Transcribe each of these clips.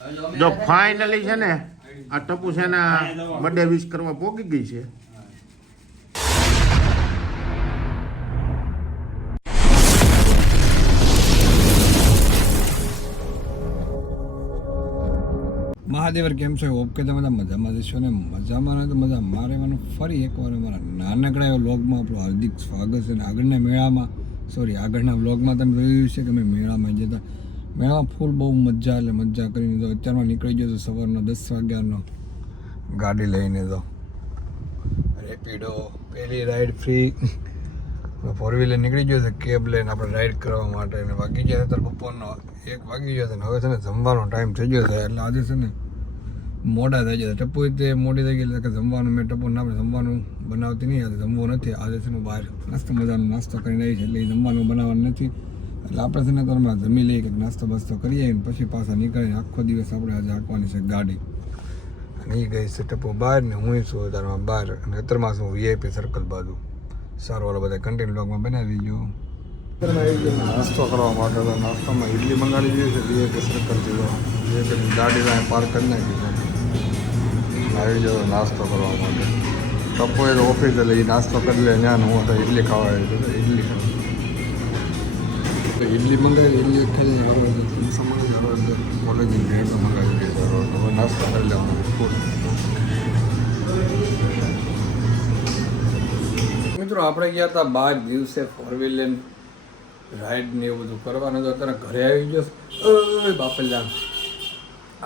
જો ફાઇનલી છે ને આ ટપુ છે ને બર્થડે વિશ કરવા પોગી ગઈ છે. મહાદેવર કેમ છો? ઓકે તમે બધા મજામાં જશો ને મજામાં તો મજા મારે મને ફરી એકવાર અમારા નાનકડા એવા વ્લોગમાં આપણું હાર્દિક સ્વાગત છે. અને આગળના મેળામાં આગળના વ્લોગમાં તમે જોયું છે કે અમે મેળામાં જતા. મેળામાં ફૂલ બહુ મજા એટલે મજા કરીને તો અત્યારમાં નીકળી ગયો તો સવારનો 10 વાગ્યાનો ગાડી લઈને તો રેપિડો પહેલી રાઈડ ફ્રી 4 વ્હીલર નીકળી ગયો છે કેબ લઈને આપણે રાઈડ કરવા માટે. અને વાગી ગયા અત્યારે બપોરનો 1 વાગી ગયો છે ને હવે છે ને જમવાનો ટાઈમ થઈ ગયો છે. એટલે આજે છે ને મોડા થઈ ગયા. ટપુ તે મોડી થઈ ગઈ કે જમવાનું મેં ટપુ ના જમવાનું બનાવતી નહીં. આજે જમવું નથી. આજે છે ને બહાર મજાનો નાસ્તો કરીને આવી છે એટલે એ જમવાનું બનાવવાનું નથી. એટલે આપણે છે ને ઘરમાં જમી લઈએ કે નાસ્તો બાસ્તો કરીએ ને પછી પાછા નીકળીને આખો દિવસ આપણે આજે હાંકવાની છે ગાડી. અને એ ગઈ છે ટપુ બહાર ને હું છું અત્યારમાં બહાર. અને અત્યારમાં છું VIP સર્કલ બાજુ. સારું વાળો બધા કન્ટિન્યુ બ્લોગમાં બનાવી દીજો. નાસ્તો કરવા માટે તો નાસ્તામાં ઇડલી મંગાવી દીધી છે VIP સર્કલથી. તો VIP ગાડી લાઈને પાર્ક કરી નાખી છે. આવી જાવ નાસ્તો કરવા માટે. ટપુ એક ઓફિસ એટલે એ નાસ્તો કરી લે ત્યાં હું તો ઇડલી ખાવા આવી તો ઇડલી મંગાવી ઇડલી ખાઈ કોલેજની ભેટ મંગાવી દીધી. હવે નાસ્તો કરી લેવાનો. મિત્રો આપણે ગયા હતા 12 દિવસે 4 વ્હીલર રાઈડ ને એવું બધું કરવાનું હતું. અત્યારે ઘરે આવી ગયો બાપલ્યા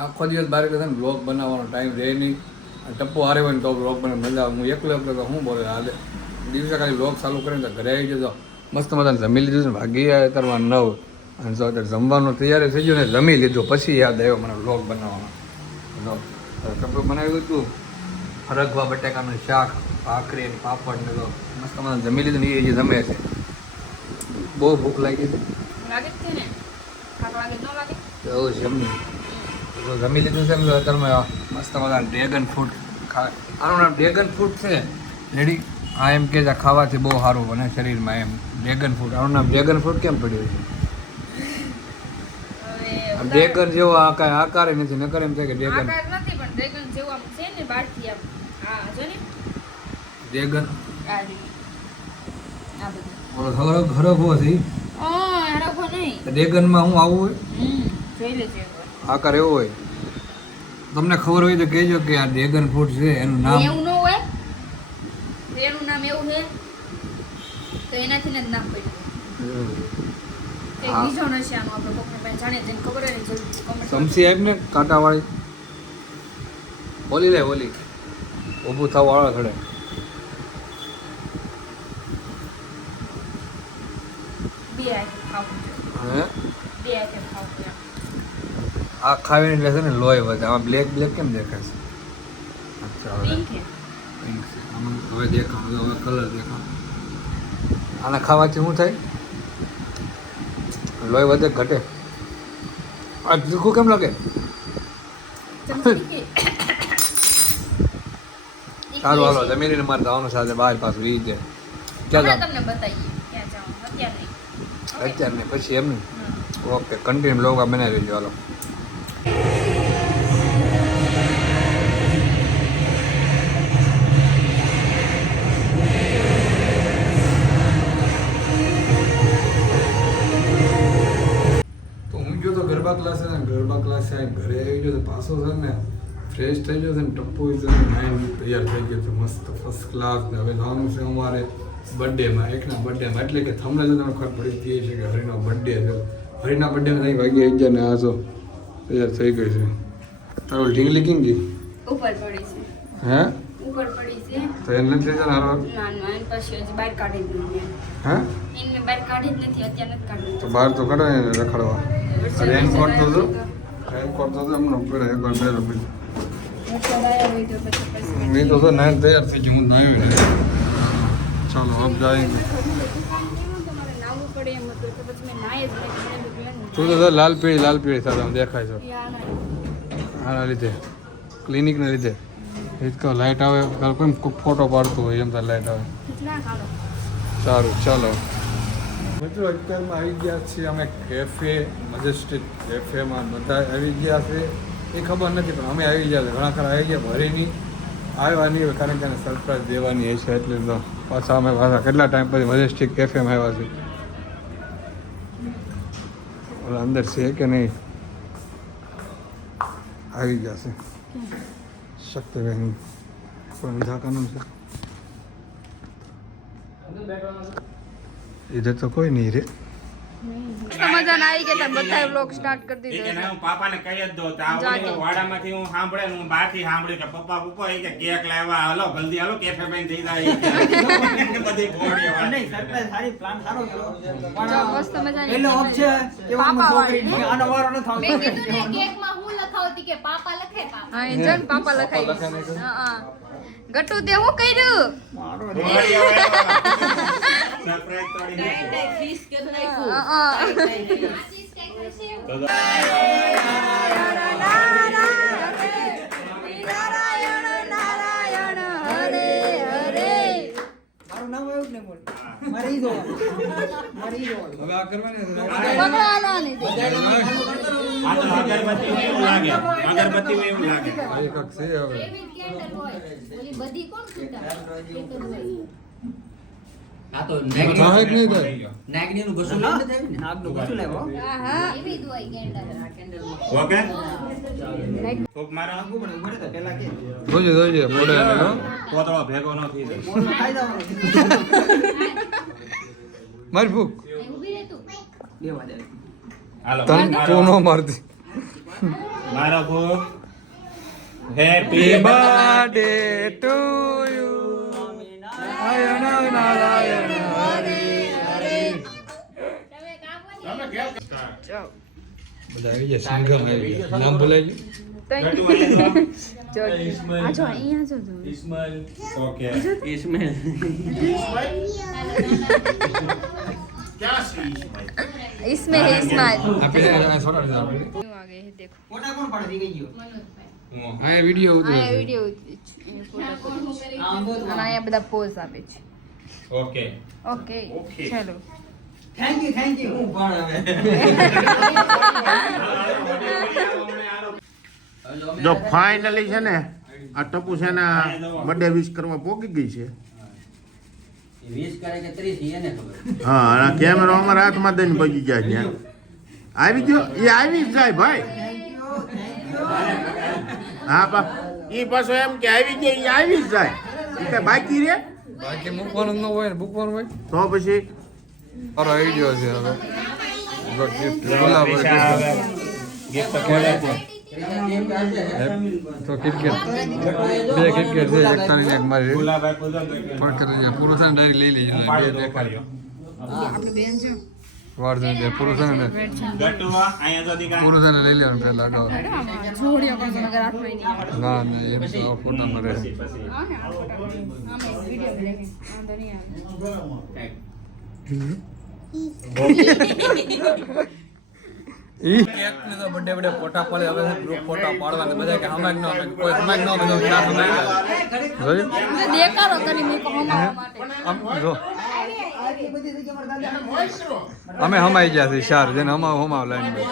આખો દિવસ બહાર ગયા ને બ્લોગ બનાવવાનો ટાઈમ રહે નહીં. ટપ્પો હારે હોય ને તો બ્લોગ બનાવ મજા આવે. હું એકલો તો હું બોલે હાલે દિવસે ખાલી બ્લોગ ચાલુ કરીને તો ઘરે આવી ગયો. મસ્ત મજાને જમી લીધું ને ભાગી અત્યારમાં 9 અને જો અત્યારે જમવાનું તૈયારી થઈ ગયું ને જમી લીધું પછી યાદ આવ્યો મને બ્લોગ બનાવવાનો. ટપ્પો બનાવ્યું હતું રગવા બટાકાનું શાક ભાખરી ને પાપડ ને તો મસ્ત મજાને જમી લીધું ને એ જમે છે. બહુ ભૂખ લાગી હતી એવું છે એમને. જમી લીધું છે એમ અત્યારમાં મસ્ત મજા ડ્રેગન ફ્રૂટ આનું નામ ડ્રેગન ફ્રૂટ છે લેડી. આ એમ કે ખાવાથી બહુ સારું બને શરીરમાં એમ ડ્રેગન ફ્રૂટ. આનું નામ ડ્રેગન ફ્રૂટ કેમ પડ્યું છે? ડ્રેગન જેવો આકાર નથી નકર એમ છે કે ડ્રેગન ડ્રેગન હરખો છે ડ્રેગનમાં હું આવું હોય આકાર એવો હોય. તમને ખબર હોય તો કહેજો કે આ ડ્રેગન ફ્રૂટ છે એનું નામ એવું ન હોય. એનું નામ એવું છે તો એનાથી જ નામ પડ્યું. એક બીજો નશે આનો આપણે કોકને પાસે જાણે જેને ખબર હોય ને જલ્દી કમેન્ટ સમસી આપ ને કાંટાવાળી ઓલી લે ઓલી ઊભું થવા વાળા ખડે બે આઈટમ ખાવું હે બે આઈટમ ખાવું આ ખાવીને એટલે છે ને લોહી વધે. આમાં બ્લેક કેમ દેખાય છે? અચ્છા હવે પિંક છે. પિંક છે. આમાં હવે દેખાણ હવે કલર દેખાણ. આના ખાવાથી શું થાય? લોહી વધે ઘટે? આ તીખું કેમ લાગે? સારું હાલો જમીને મારે જવાનું સાથે બહાર પાછું એ જાય ક્યાં તમને બતાવીએ ક્યાં જવાનું અત્યારે નહીં. અત્યારે નહીં પછી એમ નહીં. ઓકે કન્ટિન્યુ બ્લોગ બનાવી લેજો હાલો. તો હું ગયો તો ગરબા ક્લાસે ઘરે આવી ગયો તો પાછો છે ને ફ્રેશ થઈ ગયો છે ને ટપ્પુ નાઈન તૈયાર થઈ ગયો છે મસ્ત ફર્સ્ટ ક્લાસ. ને હવે જવાનું છે અમારે બર્થડેમાં એકના બર્થડેમાં. એટલે કે તમને જો તમને ખબર પડી છે કે હરિનો બર્થડે છે. હરિના બર્થડેમાં નહીં વાગી આવી ગયા ને આ જો તૈયાર થઈ ગઈ છે. તારો ઢીંગલી કિંગ ગઈ ઉપર પડી છે. હે ઉપર પડી છે. તો એને નથી જતા હારો ના ના એન પછી હજી બહાર કાઢી જ નથી. હે એને બહાર કાઢી જ નથી અત્યારે નથી કાઢી. તો બહાર તો કાઢો એને રખડવા. રેનકોટ તો એમનો પડે એકવાર પહેલો પડે મેં તો નાઈન તૈયાર થઈ ગયું. હું નાયો ને ચાલો અબ જાય. તું તો લાલ પીળી સાથે દેખાય છે આના લીધે ક્લિનિકના લીધે. એટલો લાઇટ આવે કાલ કોઈ ફોટો પાડતો હોય એમ તો લાઇટ આવે. સારું ચાલો મિત્રો અત્યારમાં આવી ગયા છીએ અમે કેફે મજેસ્ટિક કેફેમાં બધા આવી ગયા છે. એ ખબર નથી પણ અમે આવી ગયા ઘણા ખરા આવી ગયા ભરી નહીં આવ્યા નહીં હોય કારણ કે એને સરપ્રાઈઝ દેવાની છે એટલે તો પાછા અમે પાછા કેટલા ટાઈમ પછી મજેસ્ટિક કેફેમાં આવ્યા છે ઓલા અંદર છે કે નહીં આવી ગયા છે શક્તિબેન પણ વિધા का नाम છે इधर तो कोई नहीं रे મજા ના આવી કે તમે બધા વ્લોગ સ્ટાર્ટ કરી દીધો કે ના હું પાપાને કહી જ દો તો આ વાડામાંથી હું સાંભળે હું બહારથી સાંભળ્યું કે પપ્પા એ કે કેક લાવ્યા હાલો જલ્દી હાલો કેફે બેન થઈ જાય બધી ગોળી નહીં સરપ્રાઈઝ સારી પ્લાન સારો જો કર્યો મસ્ત મજાની પહેલો ઓપ છે કે પાપા છોકરી વાળી. આનો વારો ન થાવ મેં કીધું ને કેકમાં હું લખાવતી કે પાપા લખે પાપા હા એ જન પાપા લખાઈ હા ગટુ તે હું કર્યું સરપ્રાઈઝ તોડી હા આ ચીઝ કઈ કરશે એવું મારું નામ આવ્યું જ ને બોલ મારે ઈ જો મારે ઈ જો હવે આ કરવાની આ તો અગરબત્તી એવું લાગે અગરબત્તી એવું લાગે એક છે હવે એવી કેન્ડલ હોય ઓલી બધી કોણ છૂટા એક જ હોય આ તો થાય કે નહીં થાય નાગડીનું ઘસું લઈને જ આવી ને નાગનું કશું લેવો એવી જ હોય કેન્ડલ ઓકે ખૂબ મારો ઉભરે તો પહેલા કે જોજે જોજે પડે ને હો કોતળો ભેગો ન થઈ જાય બોલનો ખાઈ જવાનું મારી ભૂખ ઊભી રહે તું દેવા દે હાલો તન તું નો મારતી મારો ખૂબ happy happy birthday to you Narayan Narayan હરે હરે તમે કામ બોલી બધા આવી ગયા સિંગમ આવી ગયા નામ બોલાવી ગટુ અહીંયા જો આ જો અહીંયા જો ઓકે इसमें है स्माइल આપણે આ સોડા લીધા આપણે क्यों आ गए हैं देखो ફોટા કોણ પાડે ગઈ ગયો મનોજભાઈ આ વિડિયો ઉતરે આ વિડિયો ઉતરી છે એ ફોટો કોણ કરી આમ બોલ અને અહીંયા બધા પોઝ આપે છે ઓકે ઓકે Okay. ચલો થેન્ક યુ હું પણ હવે જો ફાઇનલી છે ને આ ટપુ છે ને બર્થડે વિશ કરવા પોગી ગઈ છે 20 કરે કે 30 એને ખબર હા અને આ કેમેરો અમારા હાથમાં દઈને પગી ગયા ત્યાં આવી ગયો એ આવી જ જાય ભાઈ હા બા એ પાછો એમ કે આવી ગયો એ આવી જ જાય એ કઈ બાકી રે બાકી મૂકવાનું ન હોય ને મૂકવાનું હોય તો પછી મારો આવી ગયો છે હવે ગિફ્ટ બોલાવો ગિફ્ટ કોને છે તો કિટકેટ બે કિટકેટ છે એક તારી એક મારી ગુલાબા કુદો પણ કરી લે પૂરો છે ને ડાયરી લઈ લેજો બે દેખાડ્યો આપણે બેન જો વાર છે બે પૂરો છે ને ગટુ અહીંયા તો દીકા પૂરો છે ને લઈ લેવાનું પહેલા અગાઉ જોડિયો કોણ નગર હાથમાં નહીં આવે ના ના એ તો ફોટામાં રહે પછી હા ને આ ફોટો આમે વિડિયો માં દેખે વાંધો નહીં આવે ઈ કેક ને તો બર્થડે બર્થડે ફોટા પડે હવે ગ્રુપ ફોટા પાડવાના બધા કે હમાક ન આવે કોઈ હમાક ન આવે તો ક્યાં હમાક જોયું દેખાડો કરી મે હમાવા માટે આમ જો આટલી બધી જગ્યા મારા દાદા અમે હમાઈ ગયા છે ચાર જેને હમાવ લાઈન માં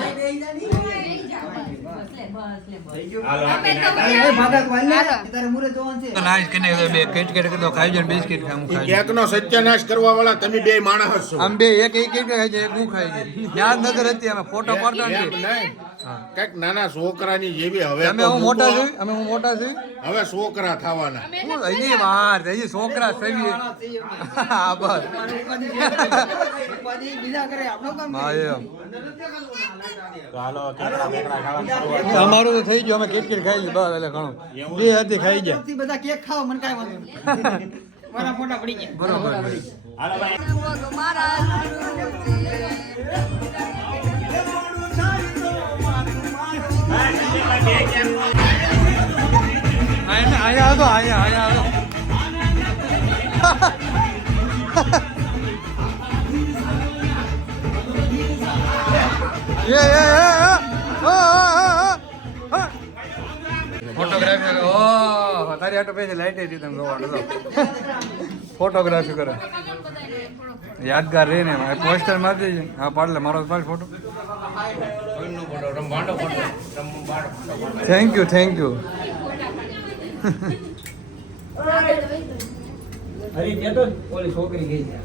હાલો આપી એ ભાગા વાલ તારે મુરે જોવાનું છે નાઈસ કે નહીં બે કિટકેટ તો ખાઈ જાય બિસ્કિટ ખામ ખાઈ જાય કેકનો સત્યાનાશ કરવા વાળા તમે બે માણસ છો આમ બે એક એક ખાઈ જાય એક હું ખાઈ જાય યાદ નગર હતી અમે ફોટો પાડતા એમ નથી નહીં કઈક નાના છોકરાની જેવી હવે અમે તો હું મોટા મૂકો. છું અમે હું મોટા છું હવે છોકરા થવાના હું હજી વાર હજી છોકરા થઈ હા બસ ઉપાધિ બીજા કરે આપણો કામ હા એમ તો હાલો કેકડા બેકડા ખાવા અમારું તો થઈ ગયું અમે કિટકેટ ખાઈ લીધું બસ એટલે ઘણું બે હતી ખાઈ ગયા થી બધા કેક ખાઓ મને કાઈ વાંધો નહીં મારા ફોટા પડી ગયા બરોબર હાલો ભાઈ અહીંયા હતો અહીંયા ફોટોગ્રાફી ઓ તારી આટો પછી લાઈટ હતી તમે જોવા ફોટોગ્રાફી કરે યાદગાર રહે ને પોસ્ટર મારી દેજે હા પાડ લે મારો પાડ photo thank you thank you આગળ તો વહી ગયું. હરી જતો ઓલી છોકરી ગઈ છે